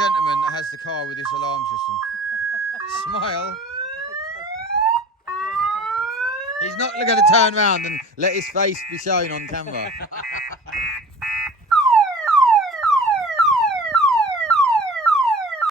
gentleman that has the car with this alarm system. Smile. He's not going to turn round and let his face be shown on camera.